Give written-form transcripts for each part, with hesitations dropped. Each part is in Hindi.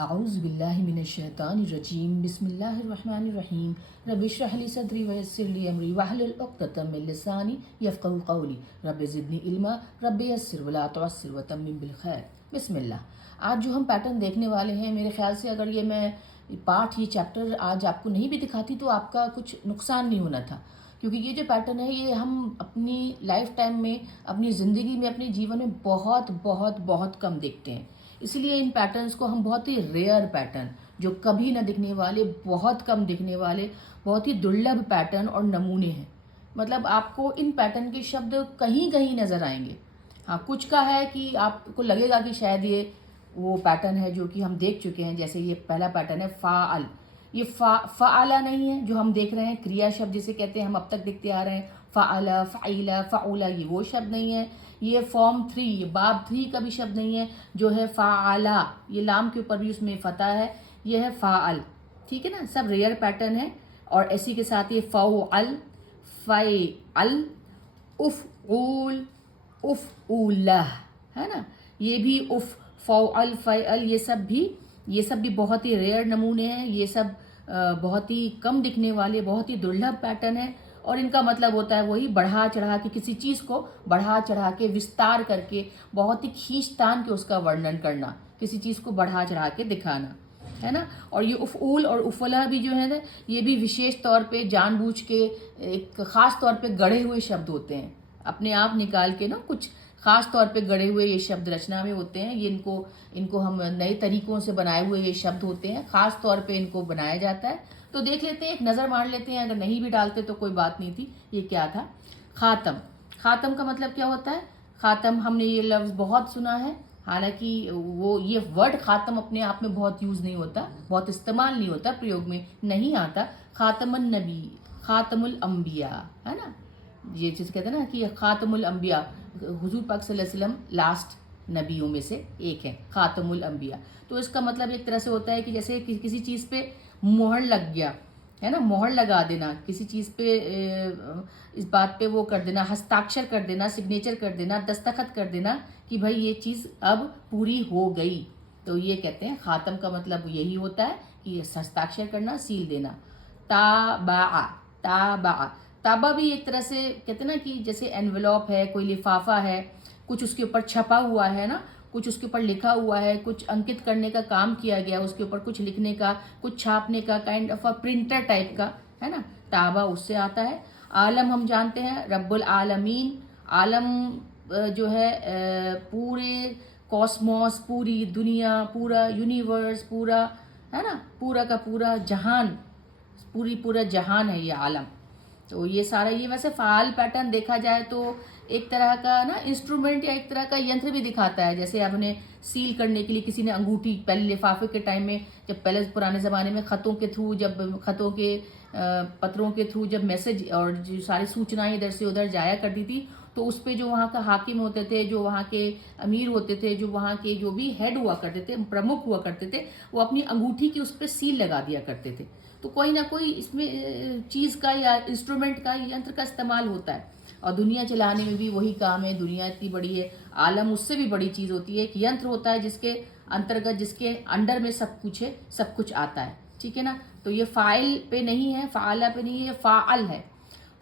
अऊज़ु बिल्लाहि मिनश्शैतानिर्रजीम बिस्मिल्लाहिर्रहमानिर्रहीम रब्बि इश्रह ली सदरी वयस्सिर ली अमरी वहलुल उक़्दतम मिन लिसानी यफ़क़हू क़ौली रब्बि ज़िदनी इल्मा रब्बि यस्सिर वला तुअस्सिर वतम्मिम बिल खैर। बिस्मिल्लाह। आज जो हम पैटर्न देखने वाले हैं, मेरे ख़्याल से अगर ये चैप्टर आज आपको नहीं भी दिखाती तो आपका कुछ नुकसान नहीं होना था, क्योंकि ये जो पैटर्न है ये हम अपनी लाइफ टाइम में, अपनी ज़िंदगी में, अपने जीवन में बहुत बहुत बहुत कम देखते हैं। इसलिए इन पैटर्न्स को हम बहुत ही रेयर पैटर्न, जो कभी ना दिखने वाले, बहुत कम दिखने वाले, बहुत ही दुर्लभ पैटर्न और नमूने हैं। मतलब आपको इन पैटर्न के शब्द कहीं कहीं नज़र आएंगे। हाँ, कुछ का है कि आपको लगेगा कि शायद ये वो पैटर्न है जो कि हम देख चुके हैं। जैसे ये पहला पैटर्न है फ़ाअल। ये फ़ाअला नहीं है जो हम देख रहे हैं, क्रिया शब्द जिसे कहते हैं, हम अब तक देखते आ रहे हैं। फ़ाअला, फ़ाइला, फ़ाउला, ये वो शब्द नहीं है। ये फॉर्म 3, ये बाब 3 का भी शब्द नहीं है जो है फ़ाअला। ये लाम के ऊपर भी उसमें फ़तह है, ये है फ़ाअल। ठीक है ना, सब रेयर पैटर्न है। और इसी के साथ ये फ़ौअल, फ़ैअल, उफ़ऊल, उफ़ऊलह, है ना। ये भी उफ़, फ़ौअल, फ़ैअल, ये सब भी बहुत ही रेयर नमूने हैं। ये सब बहुत ही कम दिखने वाले, बहुत ही दुर्लभ पैटर्न है। और इनका मतलब होता है वही बढ़ा चढ़ा के, किसी चीज़ को बढ़ा चढ़ा के, विस्तार करके, बहुत ही खींचतान के उसका वर्णन करना, किसी चीज़ को बढ़ा चढ़ा के दिखाना, है ना। और ये उफ़ऊल और उफ़ला भी जो है ना, ये भी विशेष तौर पे जानबूझ के एक ख़ास तौर पे गढ़े हुए शब्द होते हैं, अपने आप निकाल के ना, कुछ ख़ास तौर पे गढ़े हुए ये शब्द रचना में होते हैं। ये इनको हम नए तरीक़ों से बनाए हुए ये शब्द होते हैं, ख़ास तौर पे इनको बनाया जाता है। तो देख लेते हैं, एक नज़र मार लेते हैं। अगर नहीं भी डालते तो कोई बात नहीं थी। ये क्या था? ख़ातम। ख़ातम का मतलब क्या होता है? ख़ातम, हमने ये लफ्ज़ बहुत सुना है, हालांकि वो ये वर्ड ख़ातम अपने आप में बहुत यूज़ नहीं होता, बहुत इस्तेमाल नहीं होता, प्रयोग में नहीं आता। ख़ातमुन नबी, ख़ातमुल अंबिया, है ना। ये चीज़ कहते हैं ना कि ख़ातमुल अंबिया, हुजूर पाक सल्लल्लाहु अलैहि वसल्लम लास्ट नबियों में से एक है, ख़ातमुल अंबिया। तो इसका मतलब एक तरह से होता है कि जैसे किसी चीज़ पे मोहर लग गया, है ना, मोहर लगा देना किसी चीज़ पे, इस बात पे वो कर देना, हस्ताक्षर कर देना, सिग्नेचर कर देना, दस्तखत कर देना कि भाई ये चीज़ अब पूरी हो गई। तो ये कहते हैं ख़ातम का मतलब यही होता है कि हस्ताक्षर करना, सील देना। ताबा, ताबा, ताबा भी एक तरह से कहते हैं ना कि जैसे एनवेलॉप है, कोई लिफाफा है, कुछ उसके ऊपर छपा हुआ है ना, कुछ उसके ऊपर लिखा हुआ है, कुछ अंकित करने का काम किया गया, उसके ऊपर कुछ लिखने का, कुछ छापने का, kind of a printer type का, है ना। ताबा उससे आता है। आलम हम जानते हैं, रब्बुल आलमीन। आलम जो है पूरे कॉस्मोस, पूरी दुनिया, पूरा यूनिवर्स, पूरा, है ना, पूरा का पूरा जहान, पूरा जहान है ये आलम। तो ये सारा, ये वैसे फ़ाल पैटर्न देखा जाए तो एक तरह का ना इंस्ट्रूमेंट या एक तरह का यंत्र भी दिखाता है। जैसे आपने सील करने के लिए किसी ने अंगूठी, पहले लिफाफे के टाइम में, जब पहले पुराने ज़माने में ख़तों के थ्रू, जब ख़तों के पत्रों के थ्रू जब मैसेज और जो सारी सूचनाएं इधर से उधर जाया करती थी, तो उस पर जो वहाँ का हाकिम होते थे, जो वहाँ के अमीर होते थे, जो वहाँ के जो भी हेड हुआ करते थे, प्रमुख हुआ करते थे, वो अपनी अंगूठी की उस पर सील लगा दिया करते थे। तो कोई ना कोई इसमें चीज़ का या इंस्ट्रूमेंट का, यंत्र का इस्तेमाल होता है। और दुनिया चलाने में भी वही काम है। दुनिया इतनी बड़ी है, आलम उससे भी बड़ी चीज़ होती है। एक यंत्र होता है जिसके अंतर्गत, जिसके अंडर में सब कुछ है, सब कुछ आता है। ठीक है ना। तो ये फ़ाइल पे नहीं है, फ़ाला पे नहीं है, फ़ाअल है।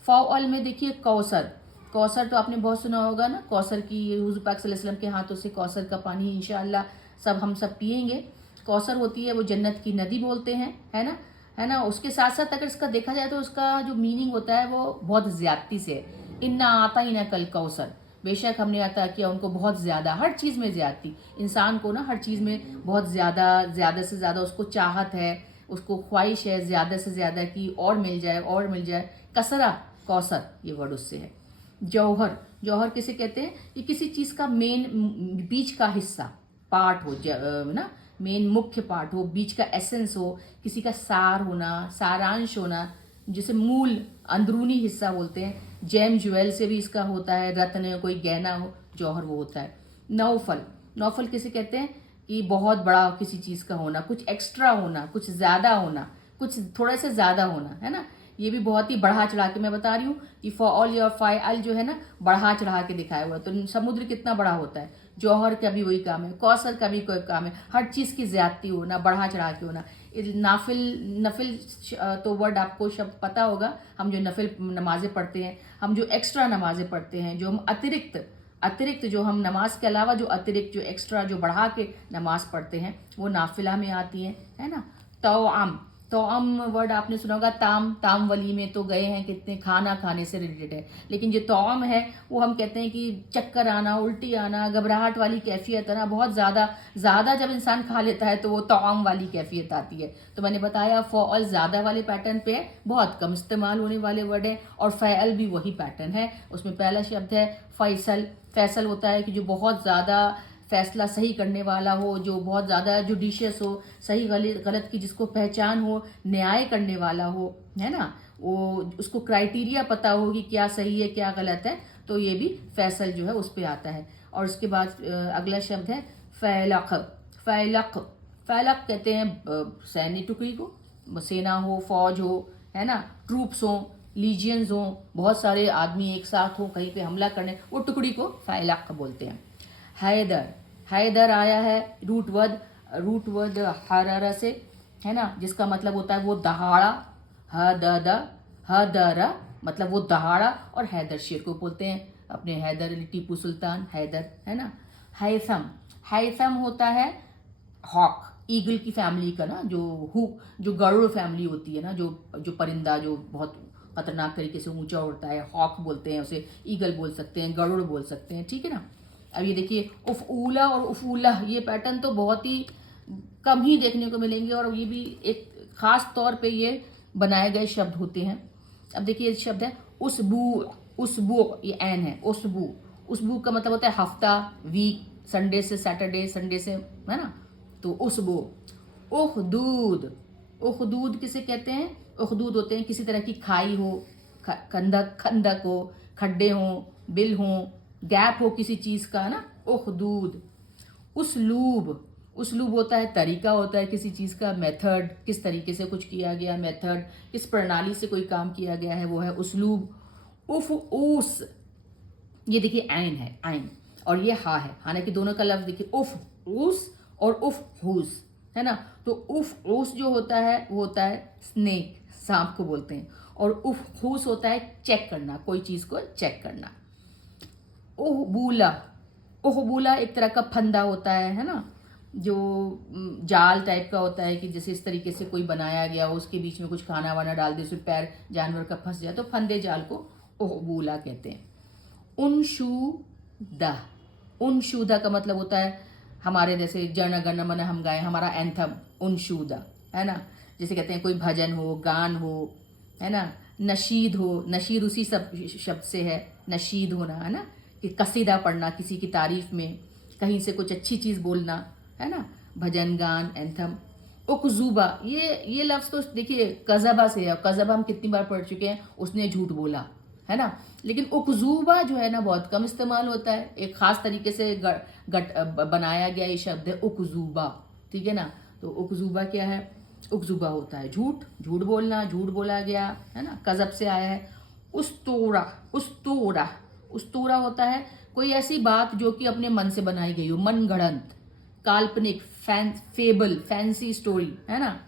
फ़ाअल में देखिए कौसर। कौसर तो आपने बहुत सुना होगा ना, कौसर की, हुज़ूर पाक सल्लल्लाहु अलैहि वसल्लम के हाथों से कौसर का पानी इंशाअल्लाह हम सब पिएंगे। कौसर होती है वो जन्नत की नदी बोलते हैं, है ना, है ना। उसके साथ साथ अगर इसका देखा जाए तो उसका जो मीनिंग होता है वो बहुत ज़्यादती से है। इन्ना आता ही ना कल कौसर, बेशक हमने अता किया उनको बहुत ज़्यादा, हर चीज़ में ज़्यादती। इंसान को ना हर चीज़ में बहुत ज़्यादा से ज़्यादा उसको चाहत है, उसको ख्वाहिश है ज़्यादा से ज़्यादा की और मिल जाए, और मिल जाए। कसरा, कौसर, ये वर्ड उससे है। जौहर, जौहर किसे कहते हैं? ये किसी चीज़ का मेन, बीच का हिस्सा, पार्ट हो, ना, मेन मुख्य पार्ट हो, बीच का एसेंस हो, किसी का सार होना, सारांश होना, जिसे मूल अंदरूनी हिस्सा बोलते हैं। जेम ज्वेल से भी इसका होता है, रत्न, कोई गहना हो, जौहर वो होता है। नौफल, नौफल किसे कहते हैं? कि बहुत बड़ा किसी चीज़ का होना, कुछ एक्स्ट्रा होना, कुछ ज़्यादा होना, कुछ थोड़ा सा ज़्यादा होना, है ना। ये भी बहुत ही बढ़ा चढ़ा के, मैं बता रही हूँ कि फ़ॉल या फ़ाइल जो है ना, बढ़ा चढ़ा के दिखाया हुआ है। तो समुद्र कितना बड़ा होता है, जौहर का भी वही काम है, कौसर का भी कोई काम है, हर चीज़ की ज़्यादती हो ना, बढ़ा चढ़ा के होना। नाफिल नफिल तो वर्ड आपको शब्द पता होगा। हम जो नफिल नमाज़ें पढ़ते हैं, हम जो एक्स्ट्रा नमाज़ें पढ़ते हैं, जो हम अतिरिक्त जो हम नमाज के अलावा जो अतिरिक्त जो एक्स्ट्रा जो बढ़ा के नमाज पढ़ते हैं वो नाफिला में आती हैं, है ना। तोअम वर्ड आपने सुना होगा, ताम वली में तो गए हैं कितने, खाना खाने से रिलेटेड है। लेकिन जो तोअम है वो हम कहते हैं कि चक्कर आना, उल्टी आना, घबराहट वाली कैफियत आना, बहुत ज़्यादा जब इंसान खा लेता है तो वो तोअम वाली कैफियत आती है। तो मैंने बताया फ़ौल ज़्यादा वाले पैटर्न पे है, बहुत कम इस्तेमाल होने वाले वर्ड है। और फ़ैल भी वही पैटर्न है। उसमें पहला शब्द है फैसल होता है कि जो बहुत ज़्यादा फैसला सही करने वाला हो, जो बहुत ज़्यादा जुडिशियस हो, सही गलत की जिसको पहचान हो, न्याय करने वाला हो, है ना, वो उसको क्राइटेरिया पता हो कि क्या सही है क्या गलत है, तो ये भी फैसल जो है उस पर आता है। और उसके बाद अगला शब्द है फैलक। फैलक कहते हैं सैन्य टुकड़ी को, सेना हो, फौज हो, है ना, ट्रूप्स हो, लीजियंस हो, बहुत सारे आदमी एक साथ हो कहीं पे हमला करने, वो टुकड़ी को फैलक बोलते हैं। हैदर आया है रूट वर्ड हरर से, है ना, जिसका मतलब होता है वो दहाड़ा। हदरा मतलब वो दहाड़ा। और हैदर शेर को बोलते हैं, अपने हैदर अली टीपू सुल्तान हैदर, है ना। हैथम होता है हॉक, ईगल की फैमिली का ना, जो गरुड़ फैमिली होती है ना, जो परिंदा जो बहुत खतरनाक तरीके से ऊंचा उड़ता है, हॉक बोलते हैं उसे, ईगल बोल सकते हैं, गरुड़ बोल सकते हैं, ठीक है ना। अब ये देखिए उफ़ूला और उफ़ूला, ये पैटर्न तो बहुत ही कम ही देखने को मिलेंगे और ये भी एक ख़ास तौर पे ये बनाए गए शब्द होते हैं। अब देखिए ये शब्द है उसबू, ये एन है, उसबू का मतलब होता है हफ्ता, वीक, संडे से सैटरडे, संडे से, है ना, तो उसबू। उखदूद किसे कहते हैं? उखदूद होते हैं किसी तरह की खाई हो, खंदक हो, खड्डे हो, बिल हो, गैप हो किसी चीज़ का ना, उखदूद। उसलूब होता है तरीका, होता है किसी चीज़ का, मेथड, किस तरीके से कुछ किया गया, मेथड, किस प्रणाली से कोई काम किया गया है, वो है उसलूब। ऊस, ये देखिए ऐन है, ऐन, और ये हा है, हालांकि दोनों का लफ्ज देखिए ऊस और ऊस, है ना। तो ऊस जो होता है वो होता है स्नेक, सांप को बोलते हैं। और ऊस होता है चेक करना, कोई चीज़ को चेक करना। ओहबूला एक तरह का फंदा होता है ना, जो जाल टाइप का होता है कि जैसे इस तरीके से कोई बनाया गया हो, उसके बीच में कुछ खाना वाना डाल दे, उसमें पैर जानवर का फंस जाए, तो फंदे जाल को ओहबूला कहते हैं। उनशूदा का मतलब होता है हमारे जैसे जन गण मन हम गाएं, हमारा एंथम उनशूदा, है ना। जैसे कहते हैं कोई भजन हो, गान हो, है ना। नशीद हो, नशीद उसी शब्द से है, नशीद होना, है ना, कि कसीदा पढ़ना, किसी की तारीफ में, कहीं से कुछ अच्छी चीज़ बोलना, है ना, भजन गान एंथम। उकजूबा, ये लफ्ज़ तो देखिए कज़बा से है, कज़बा हम कितनी बार पढ़ चुके हैं, उसने झूठ बोला, है ना। लेकिन उकजूबा जो है ना बहुत कम इस्तेमाल होता है, एक ख़ास तरीके से बनाया गया ये शब्द है उकजूबा, ठीक है ना। तो उकजूबा क्या है? उकजूबा होता है झूठ बोलना, झूठ बोला गया, है ना, कज़ब से आया है। उस्तूरा होता है कोई ऐसी बात जो कि अपने मन से बनाई गई हो, मन गढ़ंत, काल्पनिक, फेबल, फैंसी स्टोरी, है ना,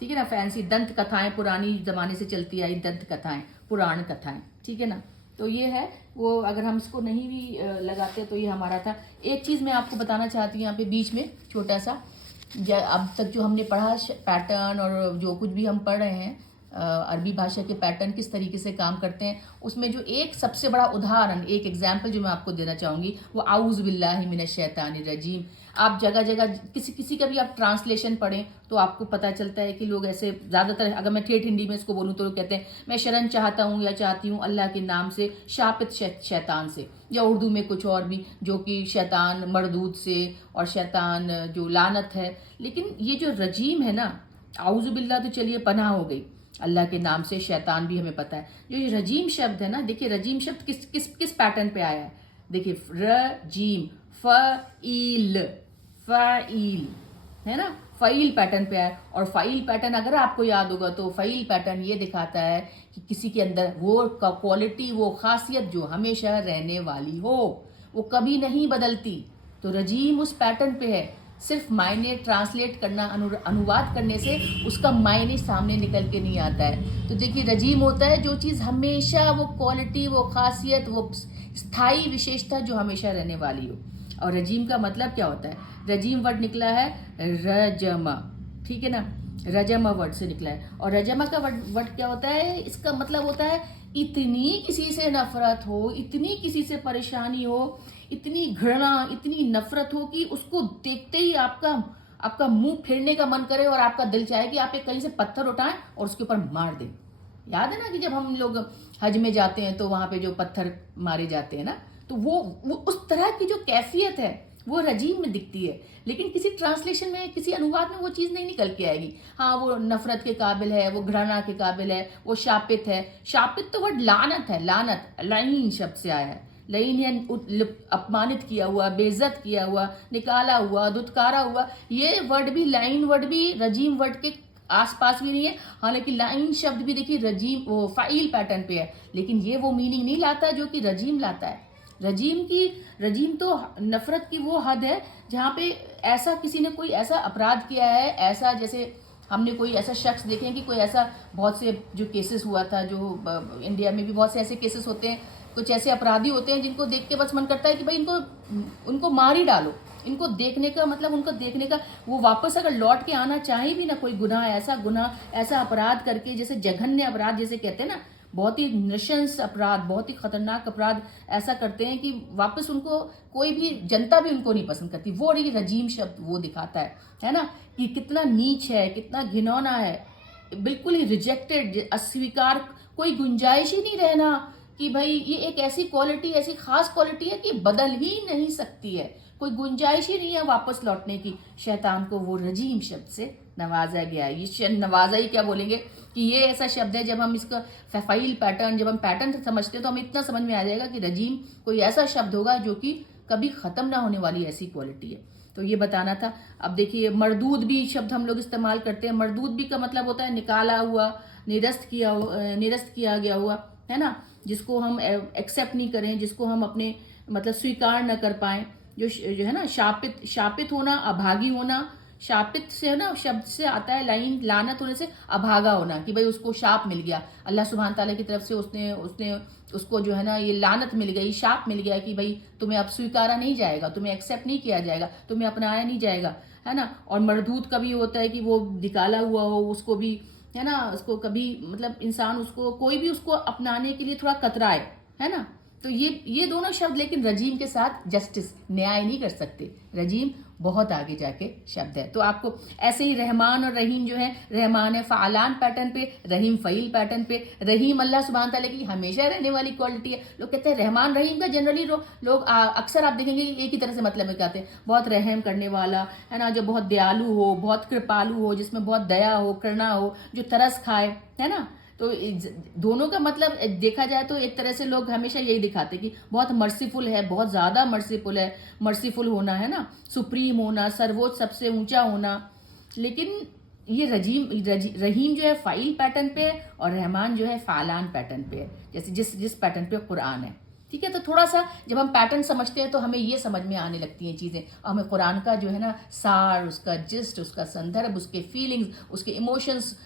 ठीक है ना, फैंसी दंत कथाएं, पुरानी जमाने से चलती आई दंत कथाएं, पुराण कथाएं, ठीक है ना। तो ये है वो, अगर हम इसको नहीं भी लगाते तो ये हमारा था। एक चीज़ मैं आपको बताना चाहती हूँ यहाँ पे बीच में छोटा सा, अब तक जो हमने पढ़ा पैटर्न और जो कुछ भी हम पढ़ रहे हैं अरबी भाषा के पैटर्न किस तरीके से काम करते हैं, उसमें जो एक सबसे बड़ा उदाहरण, एक एग्जाम्पल जो मैं आपको देना चाहूँगी वो आऊज़ बिल्लाहि मिनश शैतानिर रजीम। आप जगह जगह किसी का भी आप ट्रांसलेशन पढ़ें तो आपको पता चलता है कि लोग ऐसे ज़्यादातर, अगर मैं ठेठ हिंदी में इसको बोलूँ तो लोग कहते हैं मैं शरण चाहता हूँ या चाहती हूँ अल्लाह के नाम से शापित शैतान से, या उर्दू में कुछ और भी जो कि शैतान मरदूद से और शैतान जो लानत है। लेकिन ये जो रजीम है ना, आऊज़ बिल्ला तो चलिए पनाह हो गई, अल्लाह के नाम से शैतान भी हमें पता है। जो ये रजीम शब्द है ना, देखिए रजीम शब्द किस पैटर्न पे आया है, देखिए रजीम, फ़ईल, है ना, फ़ईल पैटर्न पे आया। और फ़ईल पैटर्न अगर आपको याद होगा तो फ़ईल पैटर्न ये दिखाता है कि किसी के अंदर वो क्वालिटी, वो खासियत जो हमेशा रहने वाली हो, वो कभी नहीं बदलती, तो रजीम उस पैटर्न पे है, सिर्फ मायने ट्रांसलेट करना, अनुवाद करने से उसका मायने सामने निकल के नहीं आता है। तो देखिए रजीम होता है जो चीज़ हमेशा, वो क्वालिटी, वो खासियत, वो स्थायी विशेषता जो हमेशा रहने वाली हो। और रजीम का मतलब क्या होता है? रजीम वर्ड निकला है रजमा, ठीक है ना, रजमा वर्ड से निकला है। और रजमा का वर्ड क्या होता है? इसका मतलब होता है इतनी किसी से नफरत हो, इतनी किसी से परेशानी हो, इतनी घृणा, इतनी नफरत हो कि उसको देखते ही आपका मुंह फेरने का मन करे और आपका दिल चाहे कि आप एक कहीं से पत्थर उठाएं और उसके ऊपर मार दें। याद है ना कि जब हम लोग हज में जाते हैं तो वहां पे जो पत्थर मारे जाते हैं ना, तो वो उस तरह की जो कैफियत है वो रजीम में दिखती है। लेकिन किसी ट्रांसलेशन में, किसी अनुवाद में वो चीज़ नहीं निकल के आएगी। हाँ, वो नफरत के काबिल है, वो घृणा के काबिल है, वो शापित है। शापित तो वर्ड लानत है, लानत लाइन शब्द से आया है। लाइन है अपमानित किया हुआ, बेइज्जत किया हुआ, निकाला हुआ, दुत्कारा हुआ। ये वर्ड भी, लाइन वर्ड भी रजीम वर्ड के आसपास भी नहीं है। हालांकि लाइन शब्द भी देखिए रजीम, वो फाइल पैटर्न पे है, लेकिन ये वो मीनिंग नहीं लाता जो कि रजीम लाता है। रजीम तो नफरत की वो हद है जहाँ पे ऐसा किसी ने कोई ऐसा अपराध किया है, ऐसा जैसे हमने कोई ऐसा शख्स देखे कि कोई ऐसा, बहुत से जो केसेस हुआ था, जो इंडिया में भी बहुत से ऐसे केसेस होते हैं, कुछ ऐसे अपराधी होते हैं जिनको देख के बस मन करता है कि भाई उनको मार ही डालो। इनको देखने का मतलब, उनको देखने का, वो वापस अगर लौट के आना चाहे भी ना, कोई गुनाह ऐसा अपराध करके, जैसे जघन्य अपराध जैसे कहते हैं ना, बहुत ही नृशंस अपराध, बहुत ही खतरनाक अपराध ऐसा करते हैं कि वापस उनको कोई भी जनता भी उनको नहीं पसंद करती। वो ये रजीम शब्द वो दिखाता है ना, कि कितना नीच है, कितना घिनौना है, बिल्कुल ही रिजेक्टेड, अस्वीकार, कोई गुंजाइश ही नहीं रहना कि भाई ये एक ऐसी क्वालिटी, ऐसी खास क्वालिटी है कि बदल ही नहीं सकती है, कोई गुंजाइश ही नहीं है वापस लौटने की। शैतान को वो रजीम शब्द से नवाजा गया है। ये नवाजा ही क्या बोलेंगे कि ये ऐसा शब्द है, जब हम इसका फ़ाइल पैटर्न, जब हम पैटर्न समझते हैं तो हमें इतना समझ में आ जाएगा कि रजीम कोई ऐसा शब्द होगा जो कि कभी ख़त्म ना होने वाली ऐसी क्वालिटी है। तो ये बताना था। अब देखिए मरदूद भी शब्द हम लोग इस्तेमाल करते हैं। मरदूद भी का मतलब होता है निकाला हुआ, निरस्त किया गया हुआ, है ना, जिसको हम एक्सेप्ट नहीं करें, जिसको हम अपने मतलब स्वीकार न कर पाएं। जो है ना, शापित होना, अभागी होना। शापित से है ना, शब्द से आता है लाइन, लानत होने से अभागा होना, कि भाई उसको शाप मिल गया, अल्लाह सुब्हान ताला की तरफ से उसने उसको जो है ना ये लानत मिल गई, शाप मिल गया कि भाई तुम्हें अब स्वीकारा नहीं जाएगा, तुम्हें एक्सेप्ट नहीं किया जाएगा, तुम्हें अपनाया नहीं जाएगा, है ना। और मरदूत का भी होता है कि वो निकाला हुआ हो, उसको भी है ना, उसको कभी मतलब इंसान उसको, कोई भी उसको अपनाने के लिए थोड़ा कतराए, है ना। तो ये दोनों शब्द लेकिन रजीम के साथ जस्टिस, न्याय नहीं कर सकते। रजीम बहुत आगे जाके शब्द है। तो आपको ऐसे ही रहमान और रहीम जो है, रहमान है फ़ालान पैटर्न पे, रहीम फ़ईल पैटर्न पे। रहीम अल्लाह सुब्हान ताला की हमेशा रहने वाली क्वालिटी है। लोग कहते हैं रहमान रहीम का जनरली लोग अक्सर आप देखेंगे एक ही तरह से मतलब में कहते हैं, बहुत रहम करने वाला, है ना, जो बहुत दयालु हो, बहुत कृपालु हो, जिसमें बहुत दया हो, करुणा हो, जो तरस खाए, है ना। तो दोनों का मतलब देखा जाए तो एक तरह से लोग हमेशा यही दिखाते कि बहुत मर्सीफुल है, बहुत ज़्यादा मर्सीफुल है, मर्सीफुल होना, है ना, सुप्रीम होना, सर्वोच्च, सबसे ऊंचा होना। लेकिन ये रहीम जो है फ़ाइल पैटर्न पे है और रहमान जो है फ़ालान पैटर्न पे है, जैसे जिस पैटर्न पे कुरान है। ठीक है, तो थोड़ा सा जब हम पैटर्न समझते हैं तो हमें ये समझ में आने लगती हैं चीज़ें, और हमें कुरान का जो है ना सार, उसका जिस्ट, उसका संदर्भ, उसके फीलिंग्स, उसके इमोशंस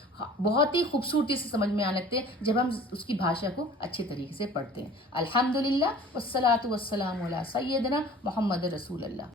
बहुत ही खूबसूरती से समझ में आने लगते हैं जब हम उसकी भाषा को अच्छे तरीके से पढ़ते हैं। अल्हम्दुलिल्लाह वस्सलातु वस्सलामु अला सय्यदना मोहम्मद रसूलुल्लाह।